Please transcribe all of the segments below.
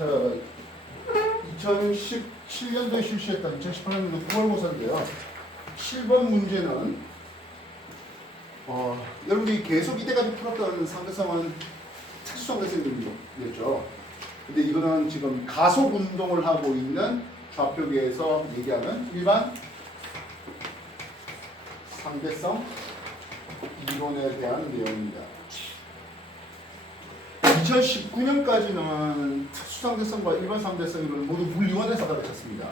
자, 2017년도에 실시했던 2018년도 9월고사인데요. 7번 문제는 여러분들이 계속 이때까지 풀었던 상대성은 특수상대성이었죠. 근데 이거는 지금 가속 운동을 하고 있는 좌표계에서 얘기하는 일반 상대성 이론에 대한 내용입니다. 2019년까지는 특수상대성과 일반 상대성 이론을 모두 물리원에서 가르쳤습니다.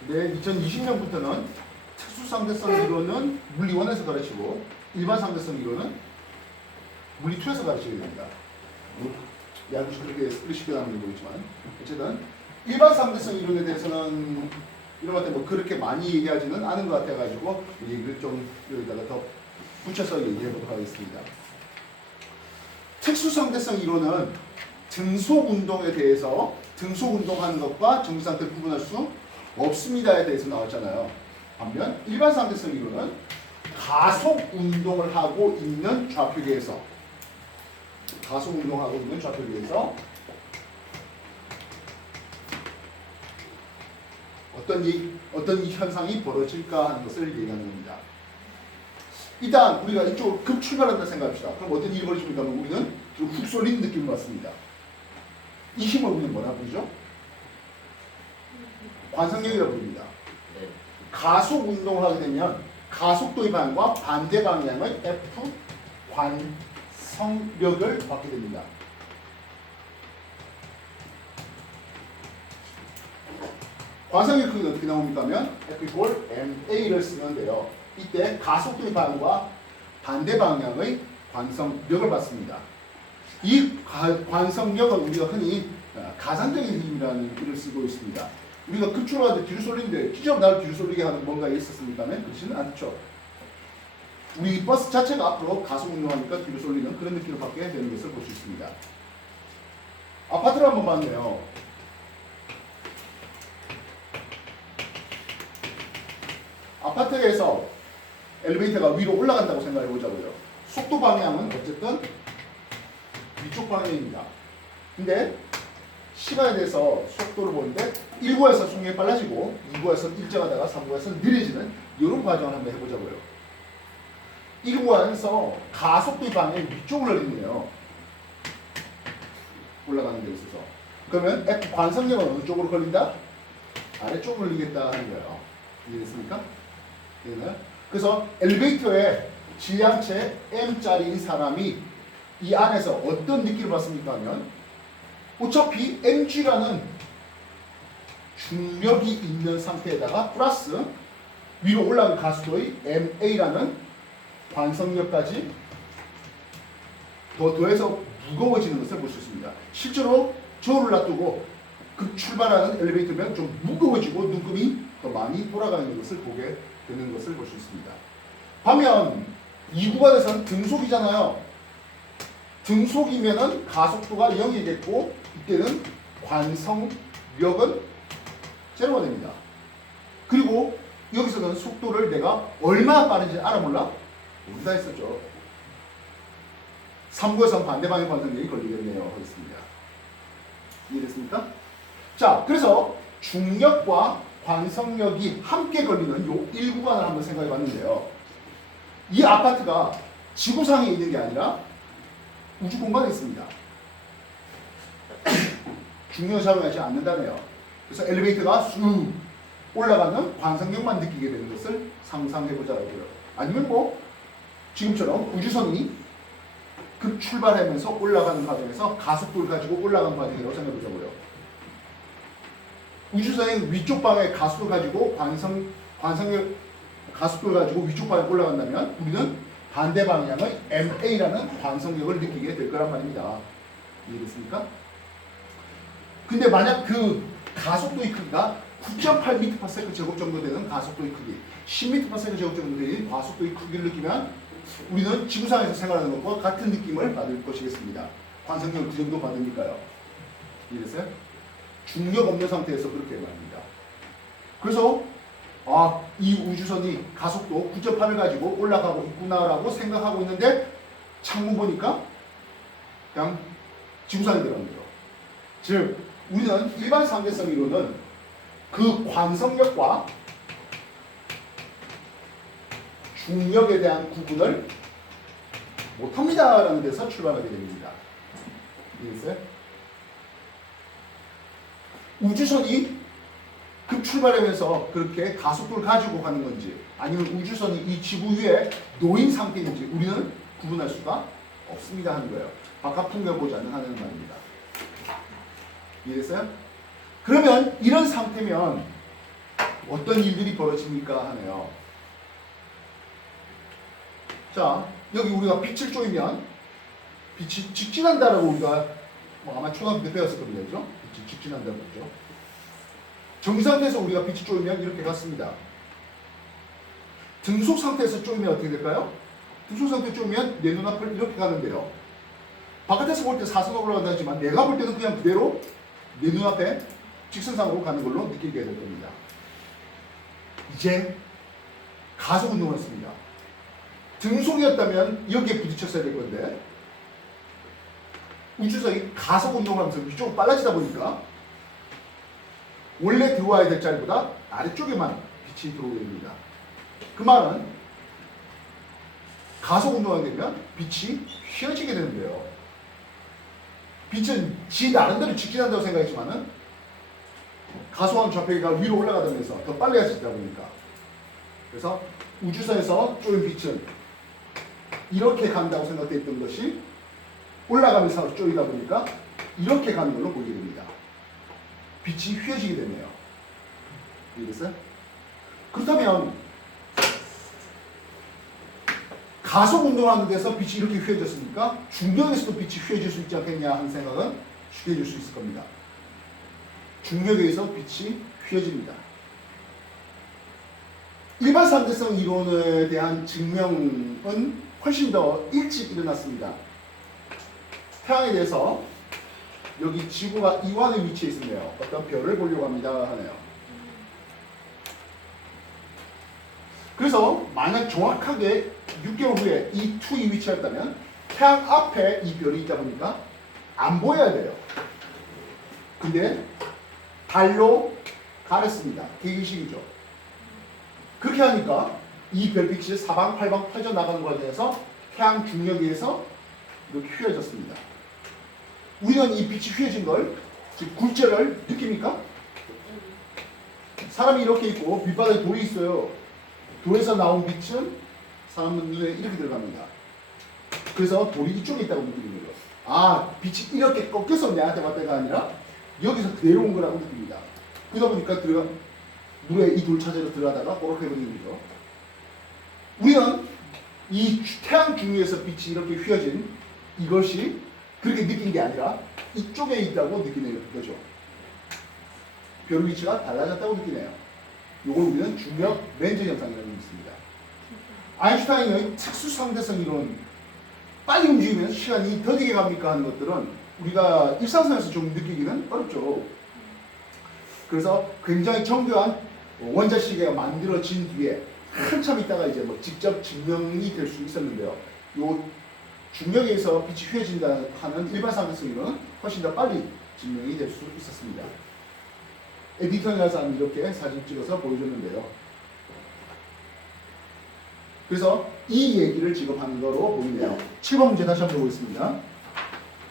근데 2020년부터는 특수상대성 이론은 물리원에서 가르치고 일반 상대성 이론은 물리2에서 가르치게 됩니다. 야구시 그렇게 쉽게 나오는 건 모르지만 어쨌든 일반 상대성 이론에 대해서는 이런 것 때문에 그렇게 많이 얘기하지는 않은 것 같아가지고 얘기를 좀 여기다가 더 붙여서 얘기해 보도록 하겠습니다. 특수상대성 이론은 등속운동에 대해서 등속운동하는 것과 정지상태를 구분할 수 없습니다에 대해서 나왔잖아요. 반면 일반 상대성 이론은 가속운동을 하고 있는 좌표계에서 가속운동하고 있는 좌표계에서 어떤 현상이 벌어질까 하는 것을 얘기하는 겁니다. 일단 우리가 이쪽으로 급 출발한다 생각합시다. 그럼 어떤 일이 벌어집니까? 우리는 좀 훅 쏠리는 느낌을 받습니다. 이 힘을 우리는 뭐라 부르죠? 관성력이라고 부릅니다. 가속 운동을 하게 되면 가속도의 방향과 반대 방향의 F 관성력을 받게 됩니다. 관성력 크기는 어떻게 나옵니까 하면 F equal MA를 쓰면 돼요. 이때 가속도의 방향과 반대 방향의 관성력을 받습니다. 이 관성력은 우리가 흔히 가산적인 힘이라는 글을 쓰고 있습니다. 우리가 급출할 때 뒤로 쏠리는데 기적 나를 뒤로 쏠리게 하는 뭔가 있었습니까? 그렇지는 않죠. 우리 버스 자체가 앞으로 가속 운동하니까 뒤로 쏠리는 그런 느낌을 받게 되는 것을 볼 수 있습니다. 아파트를 한번 봤네요. 아파트에서 엘리베이터가 위로 올라간다고 생각해 보자고요. 속도 방향은 어쨌든 위쪽 방향입니다. 근데 시간에 대해서 속도를 보는데 1구에서 속력이 빨라지고 2구에서 일정하다가 3구에서 느려지는 이런 과정을 한번 해보자고요. 1구에서 가속도의 방향이 위쪽으로 흘리네요. 올라가는 데 있어서. 그러면 F 관성력은 어느 쪽으로 걸린다? 아래쪽으로 흘리겠다 하는 거예요. 이해됐습니까? 이해되나요? 그래서 엘리베이터에 질량체 M짜리인 사람이 이 안에서 어떤 느낌을 받습니까 하면 어차피 mg라는 중력이 있는 상태에다가 플러스 위로 올라간 가속도의 ma라는 관성력까지 더해서 무거워지는 것을 볼 수 있습니다. 실제로 저울을 놔두고 그 출발하는 엘리베이터면 좀 무거워지고 눈금이 더 많이 돌아가는 것을 보게 되는 것을 볼 수 있습니다. 반면 2구간에서는 등속이잖아요. 등속이면은 가속도가 0이겠고 이때는 관성력은 제로가 됩니다. 그리고 여기서는 속도를 내가 얼마나 빠른지 알아몰라? 모른다 했었죠. 3구에서는 반대방향 관성력이 걸리겠네요. 하겠습니다. 이해됐습니까? 자, 그래서 중력과 관성력이 함께 걸리는 요 1구간을 한번 생각해 봤는데요. 이 아파트가 지구상에 있는 게 아니라 우주 공간에 있습니다. 중력을 작용하지 않는다네요. 그래서 엘리베이터가 쑥 올라가는 관성력만 느끼게 되는 것을 상상해보자고요. 아니면 뭐 지금처럼 우주선이 급 출발하면서 올라가는 과정에서 가속도를 가지고 올라가는 과정이라고 생각해보자고요. 우주선의 위쪽 방향의 가속도를 가지고 관성력 가속도를 가지고 위쪽 방향에 올라간다면 우리는 반대 방향의 MA라는 관성력을 느끼게 될 거란 말입니다. 이해됐습니까? 근데 만약 그 가속도의 크기가 9.8m/s 제곱 정도 되는 가속도의 크기, 10m/s 제곱 정도 되는 가속도의 크기를 느끼면 우리는 지구상에서 생활하는 것과 같은 느낌을 받을 것이겠습니다. 관성력을 그 정도 받으니까요. 이해됐어요? 중력 없는 상태에서 그렇게 말입니다. 그래서 이 우주선이 가속도 9.8을 가지고 올라가고 있구나라고 생각하고 있는데 창문 보니까 그냥 지구상에 들어간 거죠. 즉 우리는 일반 상대성 이론은 그 관성력과 중력에 대한 구분을 못합니다라는 데서 출발하게 됩니다. 이해했어요? 우주선이 급 출발하면서 그렇게 가속도를 가지고 가는 건지 아니면 우주선이 이 지구 위에 놓인 상태인지 우리는 구분할 수가 없습니다 하는 거예요. 바깥 풍경 보지 않는 하는 말입니다. 이해됐어요? 그러면 이런 상태면 어떤 일들이 벌어집니까 하네요. 자, 여기 우리가 빛을 쪼이면 빛이 직진한다라고 우리가 아마 초등학교 때 배웠을 겁니다. 그죠? 빛이 직진한다고 그러죠. 정지 상태에서 우리가 빛이 쪼이면 이렇게 갔습니다. 등속 상태에서 쪼이면 어떻게 될까요? 등속 상태에서 쪼이면 내 눈앞을 이렇게 가는데요. 바깥에서 볼 때 사선으로 올라간다 하지만 내가 볼 때는 그냥 그대로 내 눈앞에 직선상으로 가는 걸로 느끼게 될 겁니다. 이제 가속 운동을 했습니다. 등속이었다면 여기에 부딪혔어야 될 건데 우주선이 가속 운동을 하면서 이쪽으로 빨라지다 보니까 원래 들어와야 될 자리보다 아래쪽에만 빛이 들어오게 됩니다. 그 말은 가속 운동하게 되면 빛이 휘어지게 되는데요. 빛은 지 나름대로 직진한다고 생각했지만은 가속한 좌표가 위로 올라가면서 더 빨리 가지다 보니까 그래서 우주선에서 쪼인 빛은 이렇게 간다고 생각됐던 것이 올라가면서 쪼이다 보니까 이렇게 가는 걸로 보게 됩니다. 빛이 휘어지게 되네요. 이해됐어요? 그렇다면 가속 운동하는 데서 빛이 이렇게 휘어졌으니까 중력에서도 빛이 휘어질 수 있지 않겠냐 하는 생각은 쉽게 해줄 수 있을 겁니다. 중력에 의해서 빛이 휘어집니다. 일반 상대성 이론에 대한 증명은 훨씬 더 일찍 일어났습니다. 태양에 대해서 여기 지구가 이완의 위치에 있으며 어떤 별을 보려고 합니다 하네요. 그래서 만약 정확하게 6개월 후에 이 2이 위치했다면 태양 앞에 이 별이 있다 보니까 안 보여야 돼요. 근데 달로 가렸습니다. 대기식이죠. 그렇게 하니까 이 별빛이 사방팔방 퍼져나가는 과정에서 태양 중력에 의해서 이렇게 휘어졌습니다. 우리는 이 빛이 휘어진 걸, 즉 굴절을 느낍니까? 사람이 이렇게 있고 밑바닥에 돌이 있어요. 돌에서 나온 빛은 사람 눈에 이렇게 들어갑니다. 그래서 돌이 이쪽에 있다고 느끼는 거예요. 아, 빛이 이렇게 꺾여서 내한테 왔다가 아니라 여기서 그대로 온 거라고 느낍니다. 그러다 보니까 물에 이 돌 찾으러 들어가다가 그렇게 해버리는 거죠. 우리는 이 태양 중위에서 빛이 이렇게 휘어진 이것이 그렇게 느낀 게 아니라 이쪽에 있다고 느끼는 거죠. 별 위치가 달라졌다고 느끼네요. 이걸 우리는 중력 렌즈 현상이라고 믿습니다. 아인슈타인의 특수상대성 이론, 빨리 움직이면 시간이 더디게 갑니까 하는 것들은 우리가 일상생활에서 좀 느끼기는 어렵죠. 그래서 굉장히 정교한 원자시계가 만들어진 뒤에 한참 있다가 이제 뭐 직접 증명이 될 수 있었는데요. 요 중력에 의해서 빛이 휘어진다 하는 일반 상대성 이론은 훨씬 더 빨리 증명이 될 수 있었습니다. 에디턴이라는 사람이 이렇게 사진 찍어서 보여줬는데요. 그래서 이 얘기를 지금 하는 거로 보이네요. 7번 문제 다시 한번 보겠습니다.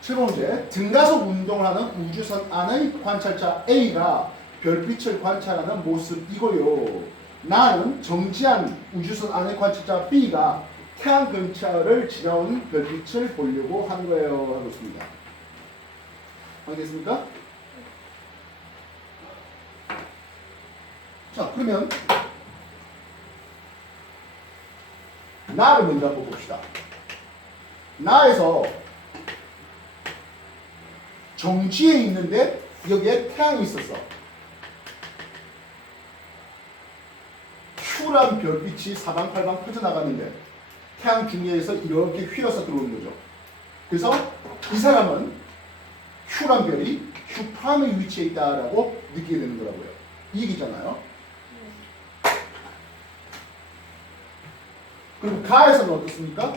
7번 문제. 등가속 운동을 하는 우주선 안의 관찰자 A가 별빛을 관찰하는 모습이고요. 나는 정지한 우주선 안의 관찰자 B가 태양 근처를 지나오는 별빛을 보려고 하는 거예요. 하고 있습니다. 알겠습니까? 자, 그러면 나를 먼저 한번 봅시다. 나에서 정지에 있는데 여기에 태양이 있었어. Q란 별빛이 사방팔방 퍼져나가는데 태양 중계에서 이렇게 휘어서 들어오는 거죠. 그래서 이 사람은 Q란 별이 Q'의 위치에 있다라고 느끼게 되는 거라고요. 이 얘기잖아요. 그럼 가에서는 어떻습니까?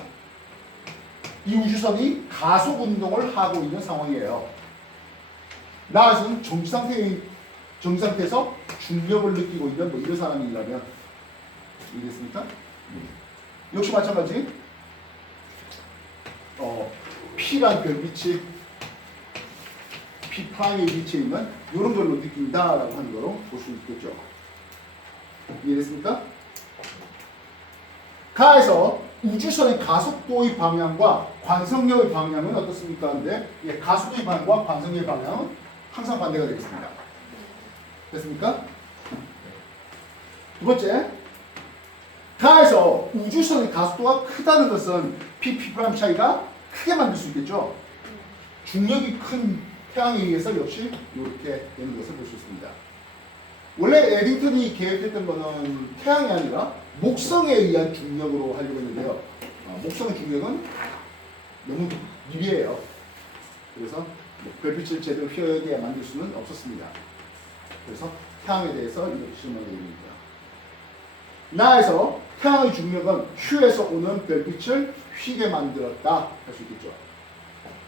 이 우주선이 가속 운동을 하고 있는 상황이에요. 나는 정지 상태에서 중력을 느끼고 있는 뭐 이런 사람이라면 이해됐습니까? 역시 마찬가지. P란 별빛이 P'의 위치에 있는 이런 걸로 느낀다라고 하는 거로 볼 수 있겠죠. 이해됐습니까? 가에서 우주선의 가속도의 방향과 관성력의 방향은 어떻습니까? 근데 가속도의 방향과 관성력의 방향은 항상 반대가 되겠습니다. 됐습니까? 두 번째, 가에서 우주선의 가속도가 크다는 것은 P 차이가 크게 만들 수 있겠죠. 중력이 큰 태양에 의해서 역시 이렇게 되는 것을 볼 수 있습니다. 원래 에딩턴이 계획했던 것은 태양이 아니라 목성에 의한 중력으로 하려고 했는데요. 목성의 중력은 너무 미비해요. 그래서 별빛을 제대로 휘어게 만들 수는 없었습니다. 그래서 태양에 대해서 이렇게 실험하게 됩니다. 나에서 태양의 중력은 휴에서 오는 별빛을 휘게 만들었다 할 수 있겠죠.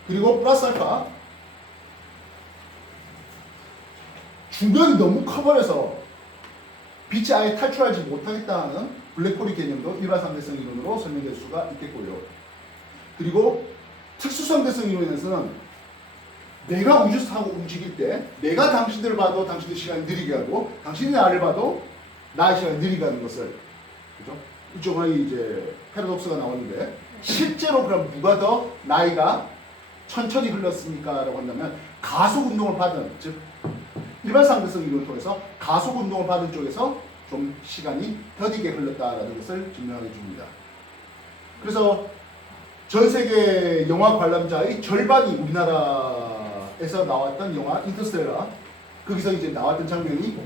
그리고 플러스 알파, 중력이 너무 커버려서 빛이 아예 탈출하지 못하겠다 하는 블랙홀의 개념도 일반상대성 이론으로 설명될 수가 있겠고요. 그리고 특수상대성 이론에서는 내가 우주선 타고 움직일 때 내가 당신들을 봐도 당신들 시간이 느리게 하고 당신이 나를 봐도 나의 시간이 느리게 하는 것을, 그죠? 이쪽은 이제 패러독스가 나오는데 실제로 그럼 누가 더 나이가 천천히 흘렀습니까? 라고 한다면 가속 운동을 받은, 즉 일반상대성 이론을 통해서 가속 운동을 받은 쪽에서 좀 시간이 더디게 흘렀다라는 것을 증명해 줍니다. 그래서 전 세계 영화 관람자의 절반이 우리나라에서 나왔던 영화 인터스텔라, 거기서 이제 나왔던 장면이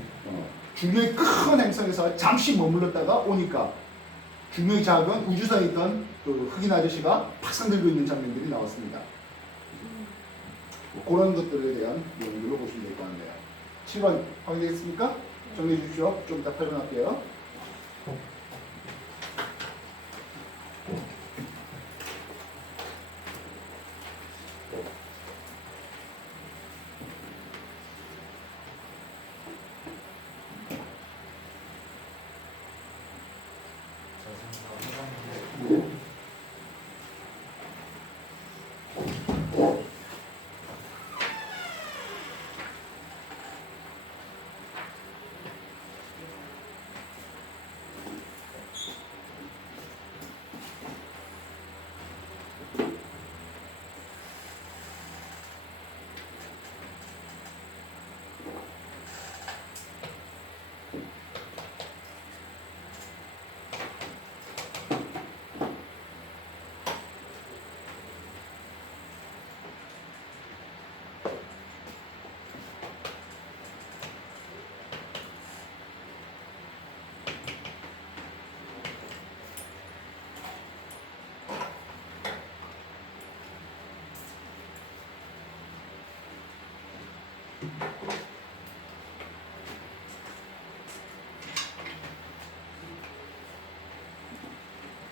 중력이 큰 행성에서 잠시 머물렀다가 오니까 중력이 작은 우주선에 있던 그 흑인 아저씨가 파상 들고 있는 장면들이 나왔습니다. 그런 것들에 대한 내용들로 보시면 될 것 같네요. 7번 확인되겠습니까? 정리해 주십시오. 좀 이따 발견할게요.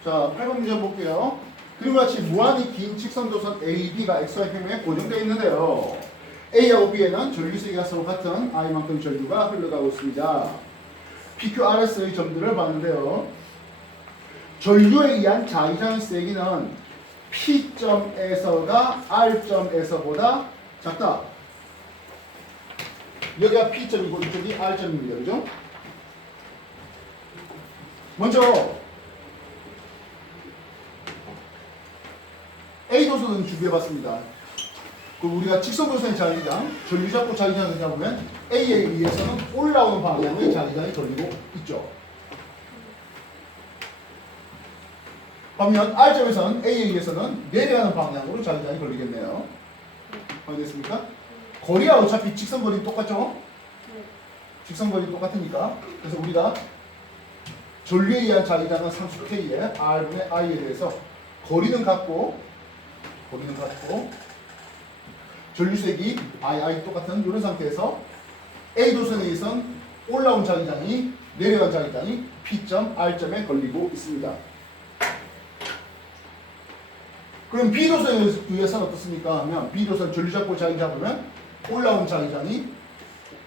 자, 8번 문제 한번 볼게요. 그리고 같이 무한히 긴 직선도선 AB가 XY평면에 고정되어 있는데요. A하고 B에는 전류세기가 서로 같은 I만큼 전류가 흘러가고 있습니다. PQRS의 점들을 봤는데요. 전류에 의한 자기장의 세기는 P점에서가 R점에서보다 작다. 여기가 P점이고 이쪽이 R점입니다. 그죠? 먼저 A도선은 준비해봤습니다. 우리가 직선도선의 자기장, 전류잡고 자기장을 잡으면 A에 의해서는 올라오는 방향의 자기장이 걸리고 있죠. 반면 R점에서는 A에 의해서는 내려가는 방향으로 자기장이 걸리겠네요. 알겠습니까? 거리가 어차피 직선거리 똑같죠? 직선거리 똑같으니까. 그래서 우리가 전류에 의한 자기장은 상수 K에 R분의 I에 대해서 거리는 같고 전류색이 I 똑같은 이런 상태에서 A도선에 의해선 올라온 자기장이 내려간 자기장이 P점, R점에 걸리고 있습니다. 그럼 B도선에 의해서는 어떻습니까? 하면 B도선 전류잡고 자기 잡으면 올라온 자기장이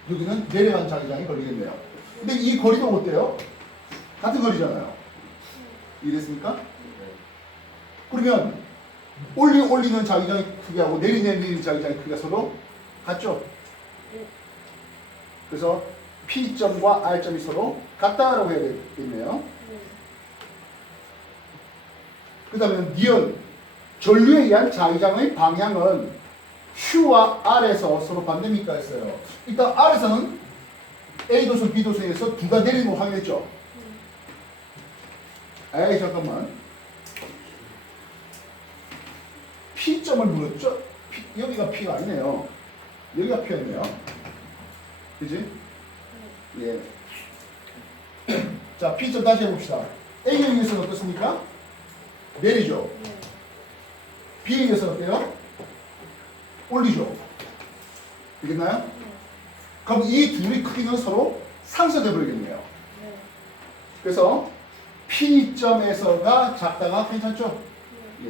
여기는 내려간 자기장이 걸리겠네요. 근데 이 거리도 어때요? 같은 거리잖아요. 이해됐습니까? 그러면 올리는 자기장의 크기하고 내리는 자기장의 크기가 서로 같죠? 그래서 P점과 R점이 서로 같다라고 해야 되겠네요. 그 다음에 니은, 전류에 의한 자기장의 방향은 Q와 R에서 서로 반대입니까 했어요. 일단 R에서는 A도선, B도선에서 둘 다 내리는 거 확인했죠? 에이 잠깐만. P점을 물었죠? 여기가 P가 아니네요. 여기가 P였네요. 그지? 예. 자, P점 다시 해봅시다. A에 의해서는 어떻습니까? 내리죠. B에 의해서는 어때요? 올리죠. 되겠나요? 그럼 이 둘의 크기는 서로 상쇄돼 버리겠네요. 그래서 P점에서가 작다가 괜찮죠? 예.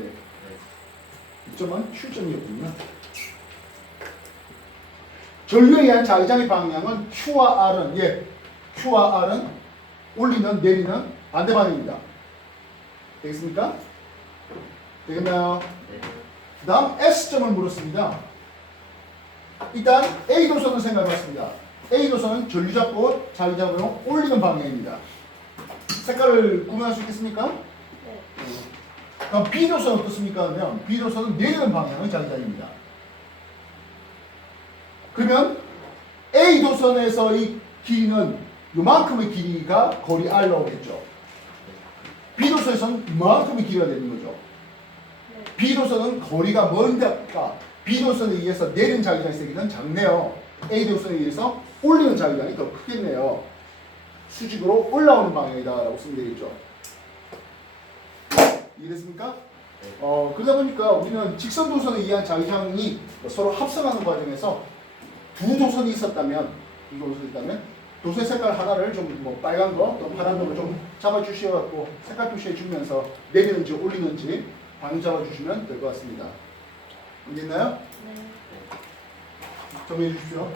이 점은 Q점이었군요. 전류에 의한 자기장의 방향은 Q와 R은 Q와 R은 올리는 내리는 반대 방향입니다. 되겠습니까? 되겠나요? 그 다음 S점을 물었습니다. 일단 A도선은 생각해봤습니다. A도선은 전류 잡고 자기장으로 올리는 방향입니다. 색깔을 구분할 수 있겠습니까? 네. 그럼 B도선은 어떻습니까? 하면 B도선은 내리는 방향의 자기장입니다. 그러면 A도선에서의 길이는 요만큼의 길이가 거리 R 나오겠죠. B도선에서는 이만큼의 길이가 되는 거죠. B도선은 거리가 먼데가 B도선에 의해서 내리는 자기장의 세기는 작네요. A도선에 의해서 올리는 자기장이 더 크겠네요. 수직으로 올라오는 방향이다 라고 쓰면 되겠죠. 이해됐습니까? 그러다 보니까 우리는 직선도선에 의한 자기장이 서로 합성하는 과정에서 두 도선이 있었다면 도선의 색깔 하나를 좀 뭐 빨간 거 또 파란 거를 좀 잡아주셔갖고 색깔 표시해 주면서 내리는지 올리는지 방향 잡아주시면 될 것 같습니다. 알겠나요? 네. 정리해 주십시오.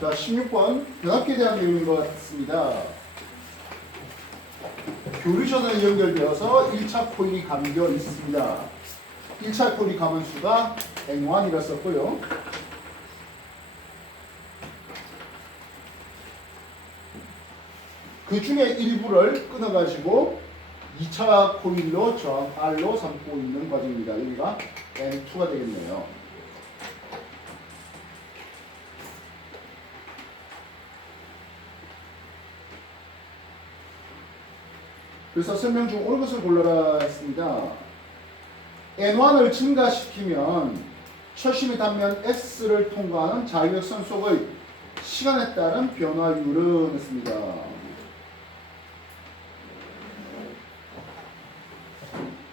자, 16번 변압기에 대한 내용인 것 같습니다. 교류전에 연결되어서 1차 코일이 감겨 있습니다. 1차 코일이 감은 수가 N1이라 썼고요. 그 중에 일부를 끊어가지고 2차 코일로 저항 R로 삼고 있는 과정입니다. 여기가 N2가 되겠네요. 그래서 설명 중 옳은 것을 골라라 했습니다. N1을 증가시키면 철심의 단면 S를 통과하는 자유역선 속의 시간에 따른 변화율은 했습니다.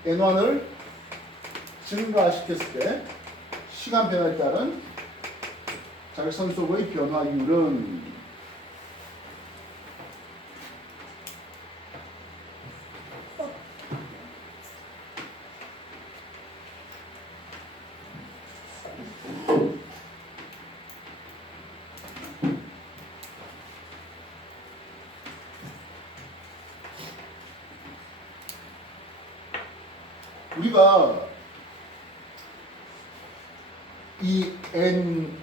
N1을 증가시켰을 때 시간 변화에 따른 자극선 속의 변화율은 우리가 이 N1과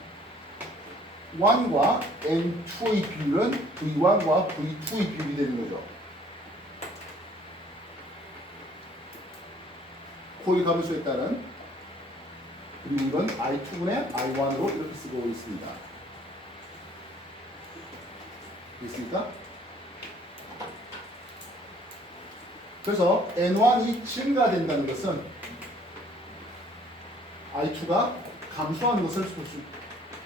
N2의 비율은 V1과 V2의 비율이 되는 거죠. 코일 가분수에 따른, 그리고 이건 I2분의 I1으로 이렇게 쓰고 있습니다. 됐습니까? 그래서 N1이 증가된다는 것은 I2가 감소하는 것을 볼 수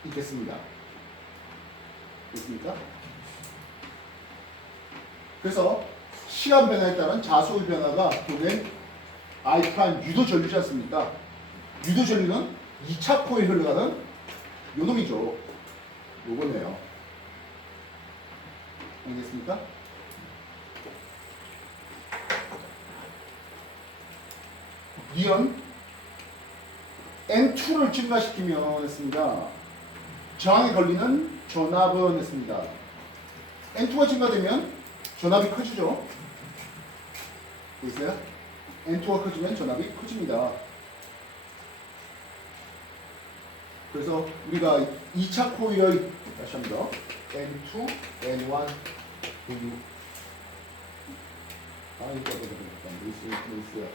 있겠습니다. 됐습니까? 그래서 시간 변화에 따른 자속의 변화가 결국엔 I 프라임 유도 전류지 않습니까? 유도 전류는 2차 코에 흘러가는 요놈이죠. 요거네요. 알겠습니까? 이온 N2를 증가시키면 했습니다. 저항에 걸리는 전압은 했습니다. N2가 증가되면 전압이 커지죠. 보이세요? N2가 커지면 전압이 커집니다. 그래서 우리가 2차 코일의 다시 한 번 더 N2, N1, V2 루이스요.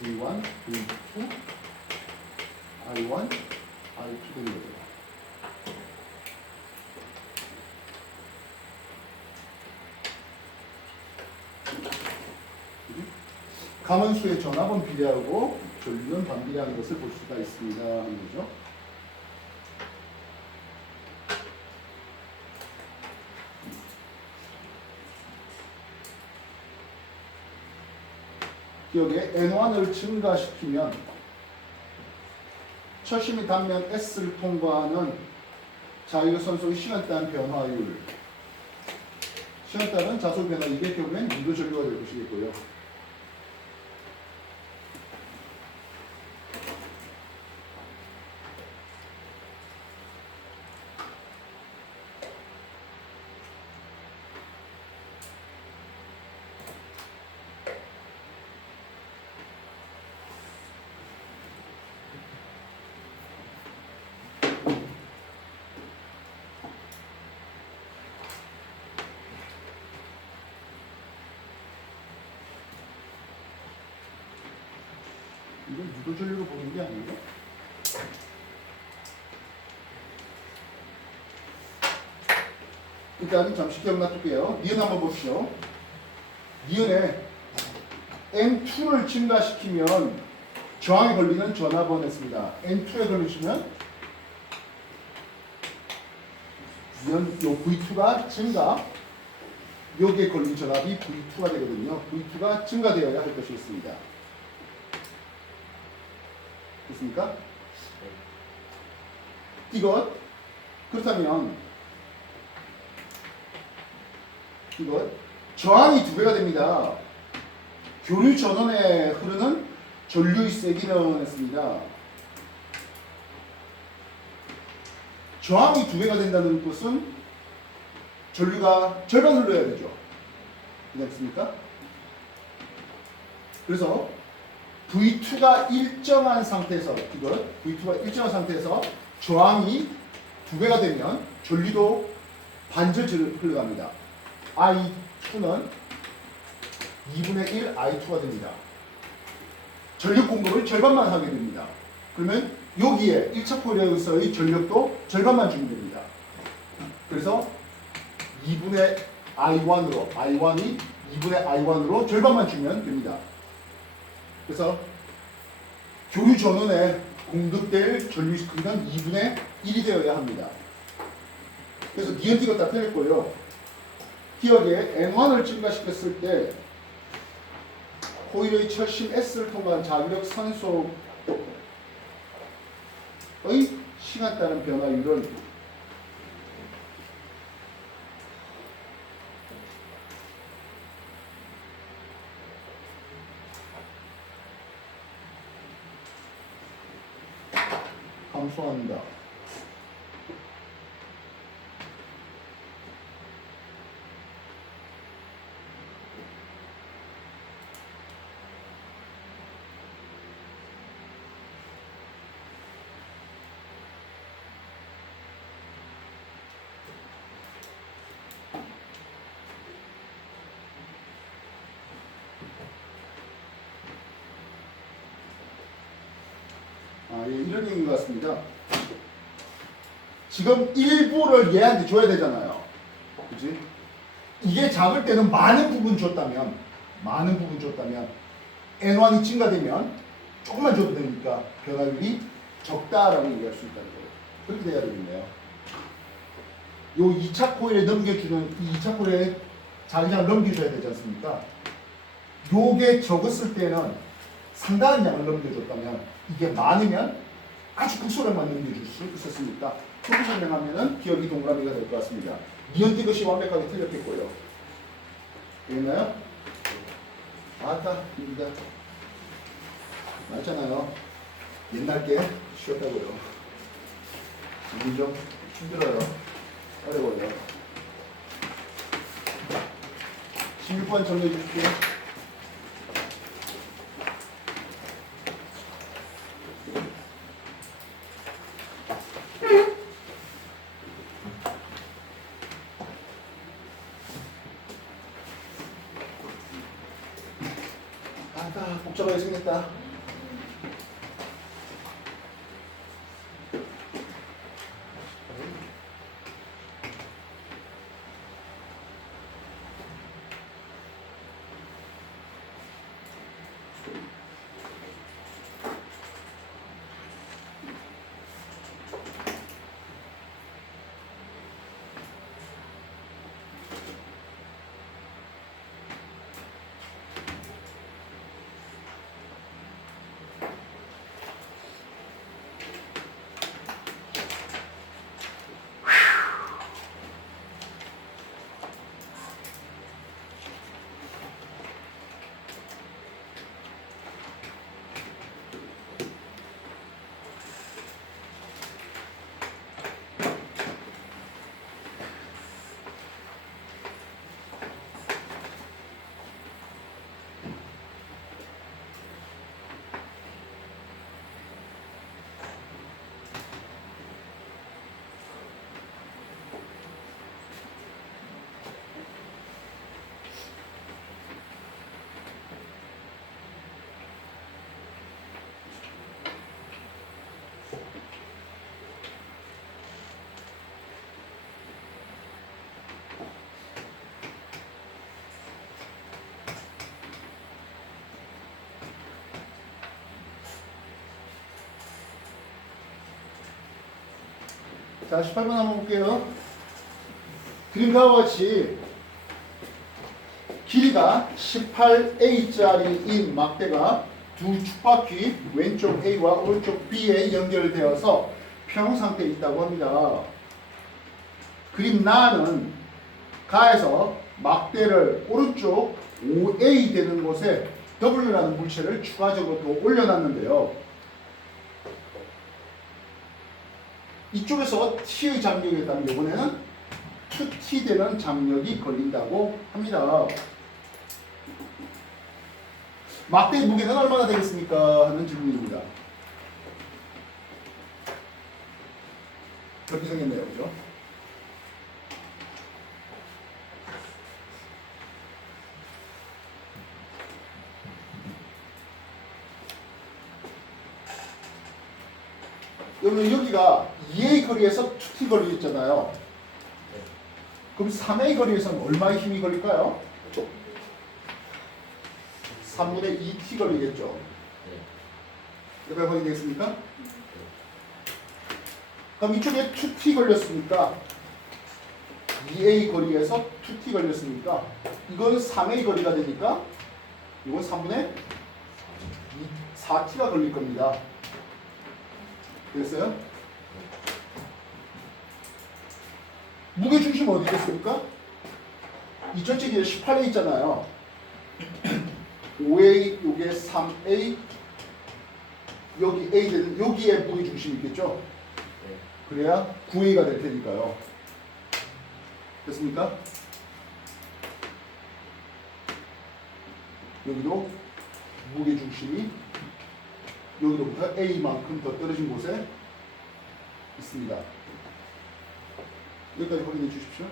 V1, V2, I1, I2 되는 거죠. 가만수의 전압은 비례하고 전류는 반비례하는 것을 볼 수가 있습니다. 하는 거죠. 기억에 N1을 증가시키면 철심이 단면 S를 통과하는 자유선소의 시간 따른 변화율, 시간 따른 자속 변화, 이게 결국엔 유도 전류가 될 것이겠고요. 이건 유도 전류로 보는 게 아니고 일단 잠시 기억놔둘게요. 니은 한번 보시죠. 니은에 N2를 증가시키면 저항에 걸리는 전압은 했습니다. N2에 걸리시면 요 V2가 증가, 여기에 걸린 전압이 V2가 되거든요. V2가 증가되어야 할 것이 있습니다. 됐습니까? 이것 그렇다면 이것 저항이 2배가 됩니다. 교류 전원에 흐르는 전류의 세기는 했습니다. 저항이 2배가 된다는 것은 전류가 절반 흘러야 되죠. 괜찮습니까? 그래서 V2가 일정한 상태에서 이것 V2가 일정한 상태에서 저항이 2배가 되면 전류도 반절 흘러갑니다. I2는 2분의 1 I2가 됩니다. 전력 공급을 절반만 하게 됩니다. 그러면 여기에 1차 코일에서의 전력도 절반만 주면 됩니다. 그래서 2분의 I1으로 I1이 2분의 I1으로 절반만 주면 됩니다. 그래서 교류 전원에 공급될 전류의 크기는 2분의 1이 되어야 합니다. 그래서 니은티가 다 틀릴 거예요. 기억에 N1을 증가시켰을 때 코일의 철심 S를 통한 자기력 산소의 시간 따른 변화율은 감소한다. 예, 이런 얘기인 것 같습니다. 지금 일부를 얘한테 줘야 되잖아요. 그치? 이게 작을 때는 많은 부분 줬다면 N1이 증가되면 조금만 줘도 되니까 변화율이 적다라고 얘기할 수 있다는 거예요. 그렇게 돼야 되겠네요. 요 2차 코일에 넘겨주는, 이 2차 코일에 자기장을 넘겨줘야 되지 않습니까? 요게 적었을 때는 상당한 양을 넘겨줬다면 이게 많으면 아주 극소량만 넘겨줄 수 있었으니까 그렇게 설명하면은 기억이 동그라미가 될 것 같습니다. 니은띠 것이 완벽하게 틀렸겠고요. 되겠나요? 아따, 입니다. 맞잖아요. 옛날 게 쉬웠다고요. 지금 좀 힘들어요. 어려워요. 16번 정리해 주십시오. 복잡하게 생겼다. 자, 18번 한번 볼게요. 그림과 같이 길이가 18A짜리인 막대가 두 축바퀴 왼쪽 A와 오른쪽 B에 연결되어서 평형 상태에 있다고 합니다. 그림 나는 가에서 막대를 오른쪽 5A 되는 곳에 W라는 물체를 추가적으로 또 올려놨는데요. 이쪽에서 T의 장력이 있다면 이번에는 2T 되는 장력이 걸린다고 합니다. 막대의 무게는 얼마나 되겠습니까? 하는 질문입니다. 그렇게 생겼네요. 그죠? 여러분 여기가 2A 거리에서 2T 거리 있잖아요. 그럼 3A 거리에서는 얼마의 힘이 걸릴까요? 3분의 2T 걸리겠죠. 여기가 거리 되겠습니까? 그럼 이쪽에 2T 걸렸으니까 2a 거리에서 2t 걸렸으니까 이거는 3a 거리가 되니까 이건 3분의 4t가 걸릴 겁니다. 됐어요? 무게중심 어디 있겠습니까? 이 전체 길이 18a 있잖아요. 5a, 요게 3a, 여기 a 되는 여기에 무게중심이 있겠죠? 그래야 9a가 될 테니까요. 됐습니까? 여기도 무게중심이 여기로부터 a만큼 더 떨어진 곳에 있습니다. 여기까지 확인해 주십시오.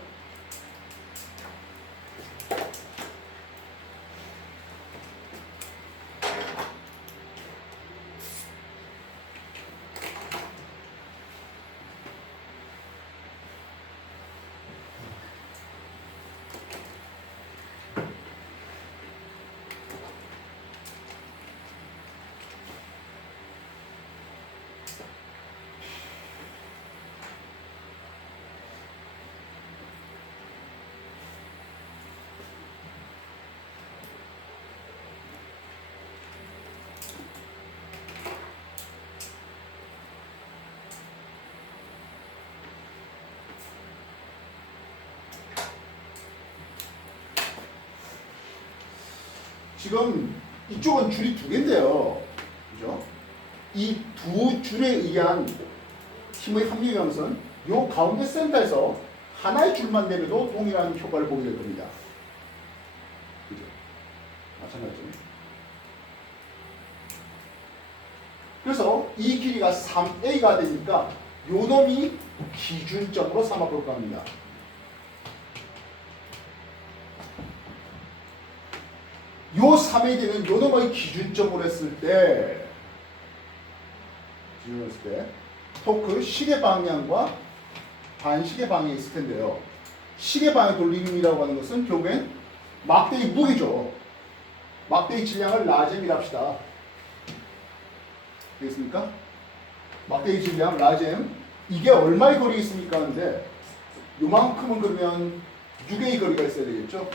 지금 이쪽은 줄이 두 개인데요. 그죠? 이 두 줄에 의한 힘의 합류 양은 요 가운데 센터에서 하나의 줄만 내려도 동일한 효과를 보게 될 겁니다. 그죠? 마찬가지죠. 그래서 이 길이가 3a가 되니까 요 놈이 기준점으로 삼아볼까 합니다. 요 3에 되는 요 놈의 기준점으로 했을 때 토크 시계 방향과 반시계 방향이 있을 텐데요. 시계 방향 돌림이라고 하는 것은 결국엔 막대의 무게죠. 막대의 질량을 라젬이라 합시다. 되겠습니까? 막대의 질량 라젬 이게 얼마의 거리가 있습니까? 하는데 요만큼은 그러면 6의 거리가 있어야 되겠죠.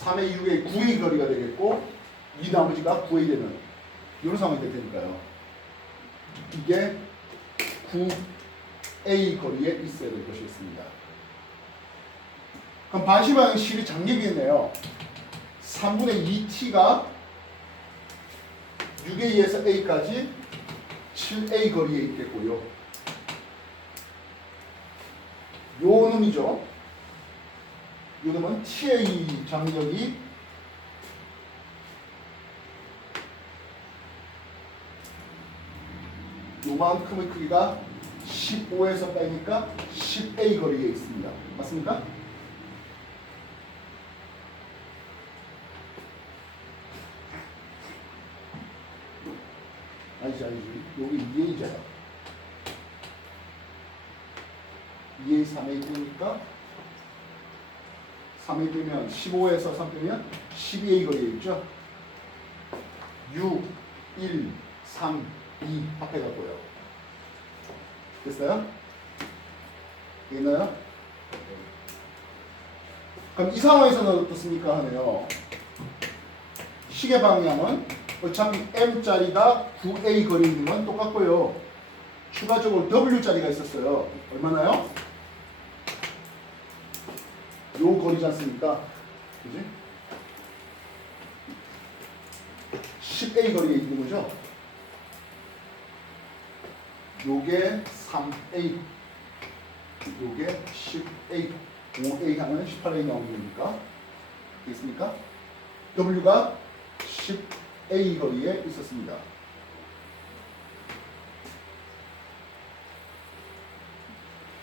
3의 6의 9의 거리가 되겠고 이 나머지가 9의 되는 이런 상황이 될 테니까요. 이게 9a 거리에 있어야 될 것이었습니다. 그럼 반시방향 실이 장력이겠네요. 3분의 2t가 6a에서 a까지 7a 거리에 있겠고요. 요 놈이죠. 요 놈은 t의 장력이 요만큼의 크기가 15에서 빼니까 10a 거리에 있습니다. 맞습니까? 아니지. 여기 2a잖아. 2a 3a 되니까 3a 되면 15에서 3 빼면 12a 거리에 있죠. 6, 1, 3, 2 합해갖고요. 됐어요? 되겠나요? 그럼 이 상황에서는 어떻습니까? 하네요. 시계 방향은 어차피 M자리가 9A 거리에 있는 건 똑같고요. 추가적으로 W자리가 있었어요. 얼마나요? 요 거리지 않습니까? 그지? 10A 거리에 있는 거죠? 요게 3A, 요게 10A, 5A 하면 18A 나오는 겁니까? 되겠습니까? W가 10A 거리에 있었습니다.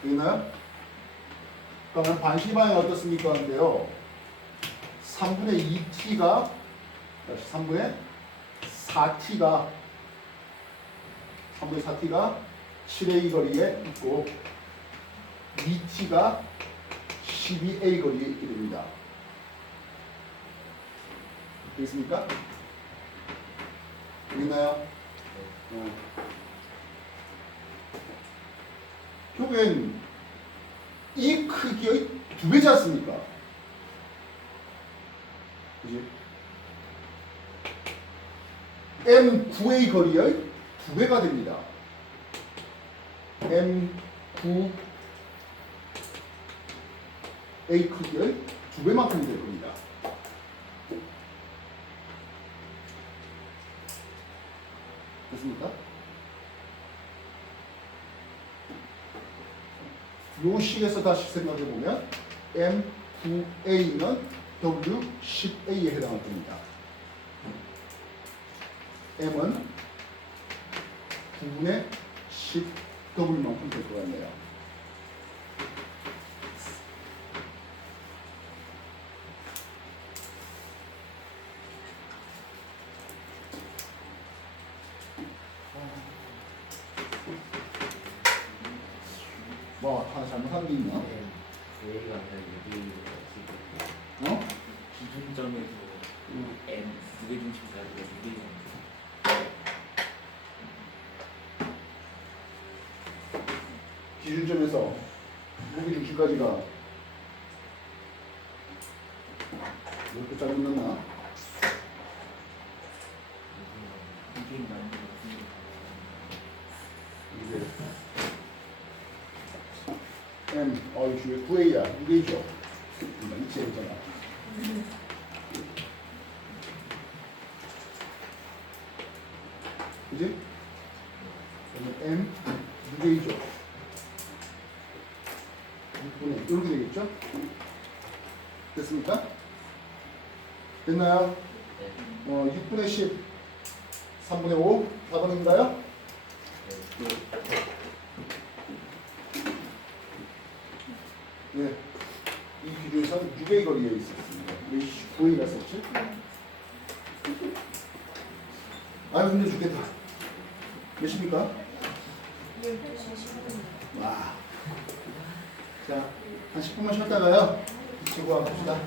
되겠나요? 그러면 반시 방향이 어떻습니까? 하는데요. 3분의 2t가, 3분의 4t가 7A 거리에 있고 2t가 12A 거리에 있게 됩니다. 되겠습니까? 되겠나요? 결국엔 이 크기의 두 배지 않습니까? 그지? M9의 거리의 두 배가 됩니다. M9의 크기의 두 배만큼이 될 겁니다. 됐습니까? 요 식에서 다시 생각해 보면 M9A는 W10A에 해당할 겁니다. M은 9분의 10W만큼 될 것 같네요. 뭐 하나 잘못한 게 있나? 저희가 여기 어? 기준점에서 M 무게중심 자리가 무게중심. 기준점에서 무게 중심까지가 이렇게 잘못 넣나? 이게 맞는 것 같습니다. 이제 M, 이거 주에 9A야. 이게죠. 이치에 있잖아. 그지? 그러면 M, 6A죠. 6분의 이렇게 되겠죠? 됐습니까? 됐나요? 네. 6분의 10, 3분의 5, 4번인가요? 네. 이 기준에서는 6의 거리에 있었습니다. 왜 9A가 썼지? 아유, 근데 죽겠다. 몇십니까? 12시 10분. 와. 자, 한 10분만 쉬었다가요. 치고 와봅시다.